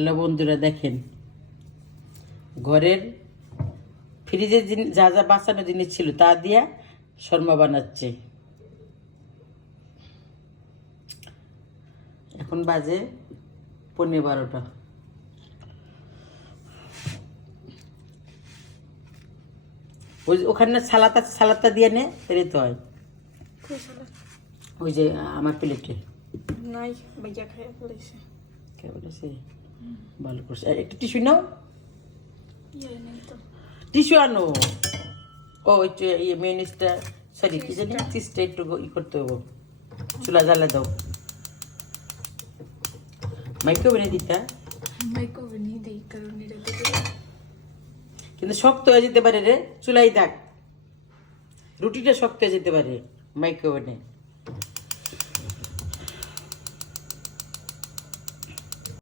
Hello বন্ধুরা, দেখেন ঘরের ফ্রিজে যা যা বাঁচানো জিনিস ছিল তা দিয়া শর্মা বানাচ্ছে। এখন বাজে 11:15। ওই ওখানে সালাদটা দিয়ে নে, তাহলে তো হয়। ওই যে আমার প্লেটে নাই, ভাইয়া খাইয়া ফেলেছে। কে বলেছে? ভালো করছে। একটু টিস্যু নাও, টিস্যু আনো। ও মেয়নিজটা, সরি কি জানি, চিজটা একটু ই করতে হবো। চুলা জ্বালা দাও। মাইক্রোওভেনে দিতা, মাইক্রোওভেনে দেই কারণ এটাতে কিন্তু শক্ত হয়ে যেতে পারে রে। চুলাই থাক, রুটিটা শক্ত হয়ে যেতে পারে মাইক্রোওভেনে।